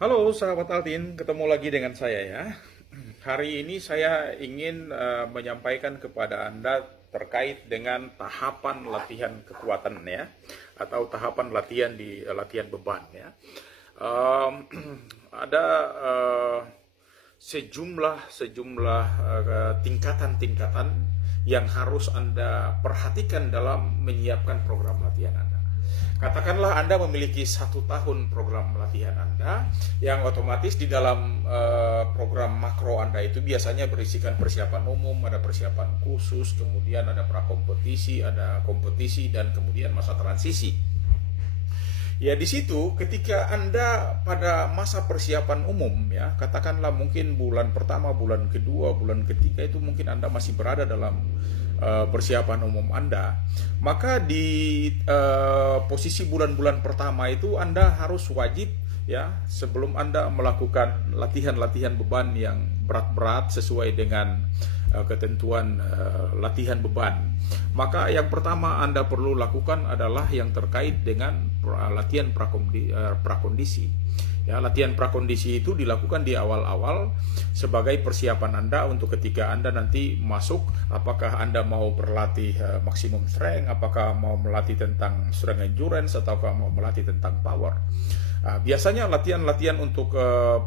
Halo sahabat Altin, ketemu lagi dengan saya ya. Hari ini saya ingin menyampaikan kepada Anda terkait dengan tahapan latihan kekuatan ya, atau tahapan latihan di latihan beban ya. Em, ada sejumlah tingkatan-tingkatan yang harus Anda perhatikan dalam menyiapkan program latihan Anda. Katakanlah Anda memiliki 1 tahun program latihan Anda, yang otomatis di dalam program makro Anda itu biasanya berisikan persiapan umum, ada persiapan khusus, kemudian ada prakompetisi, ada kompetisi, dan kemudian masa transisi. Ya, di situ ketika Anda pada masa persiapan umum ya, katakanlah mungkin bulan pertama, bulan kedua, bulan ketiga itu mungkin Anda masih berada dalam persiapan umum Anda, maka di posisi bulan-bulan pertama itu Anda harus wajib ya, sebelum Anda melakukan latihan-latihan beban yang berat-berat sesuai dengan ketentuan latihan beban. Maka yang pertama Anda perlu lakukan adalah yang terkait dengan latihan prakondisi. Ya, latihan prakondisi itu dilakukan di awal-awal sebagai persiapan Anda untuk ketika Anda nanti masuk, apakah Anda mau berlatih maksimum strength, apakah mau melatih tentang strength endurance, ataukah mau melatih tentang power. Biasanya latihan-latihan untuk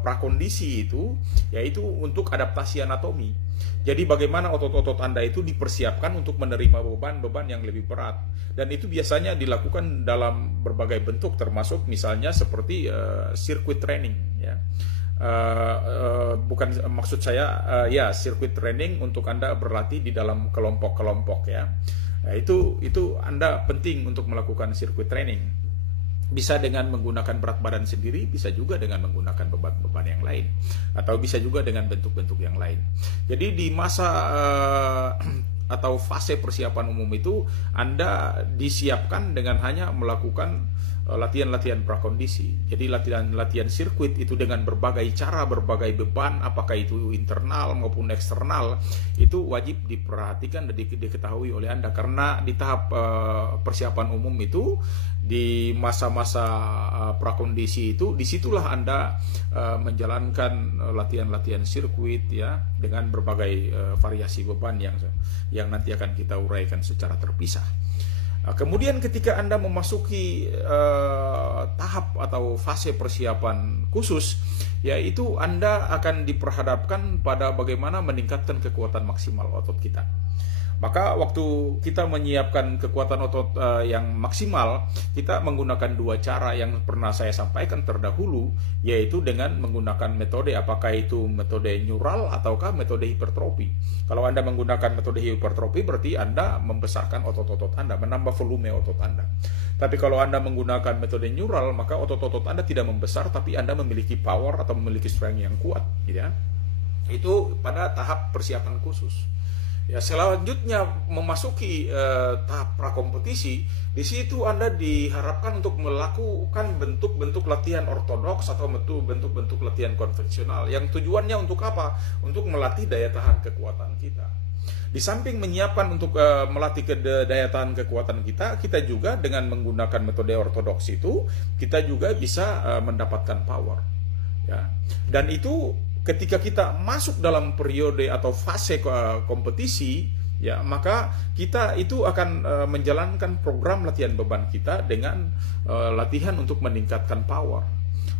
prakondisi itu yaitu untuk adaptasi anatomi. Jadi bagaimana otot-otot Anda itu dipersiapkan untuk menerima beban-beban yang lebih berat. Dan itu biasanya dilakukan dalam berbagai bentuk, termasuk misalnya seperti circuit training ya. Bukan maksud saya ya circuit training untuk Anda berlatih di dalam kelompok-kelompok ya. Itu Anda penting untuk melakukan circuit training. Bisa dengan menggunakan berat badan sendiri, bisa juga dengan menggunakan beban-beban yang lain, atau bisa juga dengan bentuk-bentuk yang lain. Jadi di masa atau fase persiapan umum itu Anda disiapkan dengan hanya melakukan latihan-latihan prakondisi. Jadi latihan-latihan sirkuit itu dengan berbagai cara, berbagai beban, apakah itu internal maupun eksternal, itu wajib diperhatikan dan diketahui oleh Anda, karena di tahap persiapan umum itu, di masa-masa prakondisi itu, disitulah Anda menjalankan latihan-latihan sirkuit ya, dengan berbagai variasi beban yang nanti akan kita uraikan secara terpisah. Kemudian ketika Anda memasuki tahap atau fase persiapan khusus, yaitu Anda akan diperhadapkan pada bagaimana meningkatkan kekuatan maksimal otot kita. Maka waktu kita menyiapkan kekuatan otot yang maksimal, kita menggunakan 2 cara yang pernah saya sampaikan terdahulu, yaitu dengan menggunakan metode, apakah itu metode neural ataukah metode hipertrofi. Kalau Anda menggunakan metode hipertrofi, berarti Anda membesarkan otot-otot Anda, menambah volume otot Anda. Tapi kalau Anda menggunakan metode neural, maka otot-otot Anda tidak membesar, tapi Anda memiliki power atau memiliki strength yang kuat, gitu ya. Itu pada tahap persiapan khusus. Ya, selanjutnya memasuki tahap prakompetisi, di situ Anda diharapkan untuk melakukan bentuk-bentuk latihan ortodoks atau bentuk-bentuk latihan konvensional. Yang tujuannya untuk apa? Untuk melatih daya tahan kekuatan kita. Di samping menyiapkan untuk melatih daya tahan kekuatan kita, kita juga dengan menggunakan metode ortodoks itu, kita juga bisa mendapatkan power. Ya. Dan itu ketika kita masuk dalam periode atau fase kompetisi ya, maka kita itu akan menjalankan program latihan beban kita dengan latihan untuk meningkatkan power.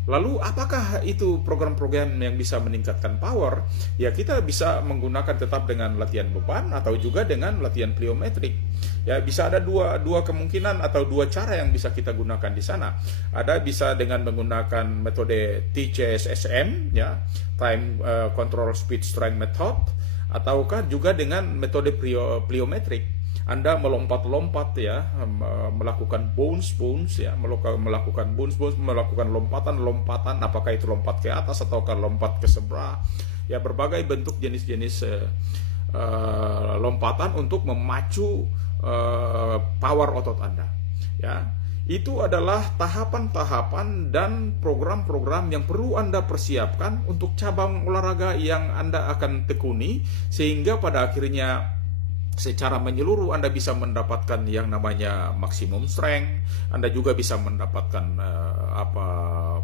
Lalu apakah itu program-program yang bisa meningkatkan power? Ya, kita bisa menggunakan tetap dengan latihan beban atau juga dengan latihan pliometrik. Ya, bisa ada dua kemungkinan atau 2 cara yang bisa kita gunakan di sana. Ada bisa dengan menggunakan metode TCSSM ya, Time Control Speed Strength Method, ataukah juga dengan metode pliometrik. Anda melompat-lompat ya, melakukan bounce ya, melakukan bounce, melakukan lompatan, apakah itu lompat ke atas ataukah lompat ke sebelah. Ya, berbagai bentuk jenis-jenis lompatan untuk memacu power otot Anda. Ya, itu adalah tahapan-tahapan dan program-program yang perlu Anda persiapkan untuk cabang olahraga yang Anda akan tekuni, sehingga pada akhirnya secara menyeluruh Anda bisa mendapatkan yang namanya maksimum strength, Anda juga bisa mendapatkan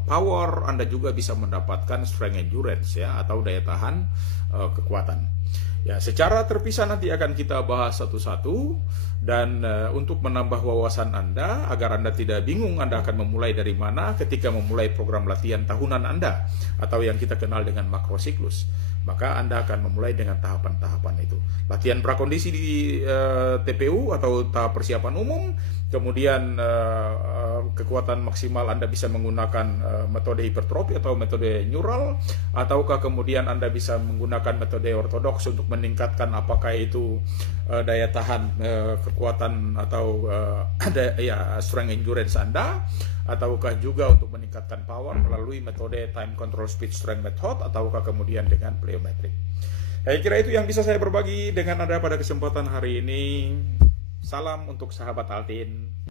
power, Anda juga bisa mendapatkan strength endurance ya, atau daya tahan kekuatan. Ya, secara terpisah nanti akan kita bahas satu-satu, dan untuk menambah wawasan Anda agar Anda tidak bingung Anda akan memulai dari mana ketika memulai program latihan tahunan Anda atau yang kita kenal dengan makrosiklus, maka Anda akan memulai dengan tahapan-tahapan itu. Latihan prakondisi di TPU atau tahap persiapan umum, kemudian kekuatan maksimal Anda bisa menggunakan metode hipertrofi atau metode neural, ataukah kemudian Anda bisa menggunakan metode ortodoks untuk meningkatkan apakah itu daya tahan kekuatan atau strength endurance Anda, ataukah juga untuk meningkatkan power melalui metode time control speed strength method, ataukah kemudian dengan plyometric. Saya kira itu yang bisa saya berbagi dengan Anda pada kesempatan hari ini. Salam untuk sahabat Altin.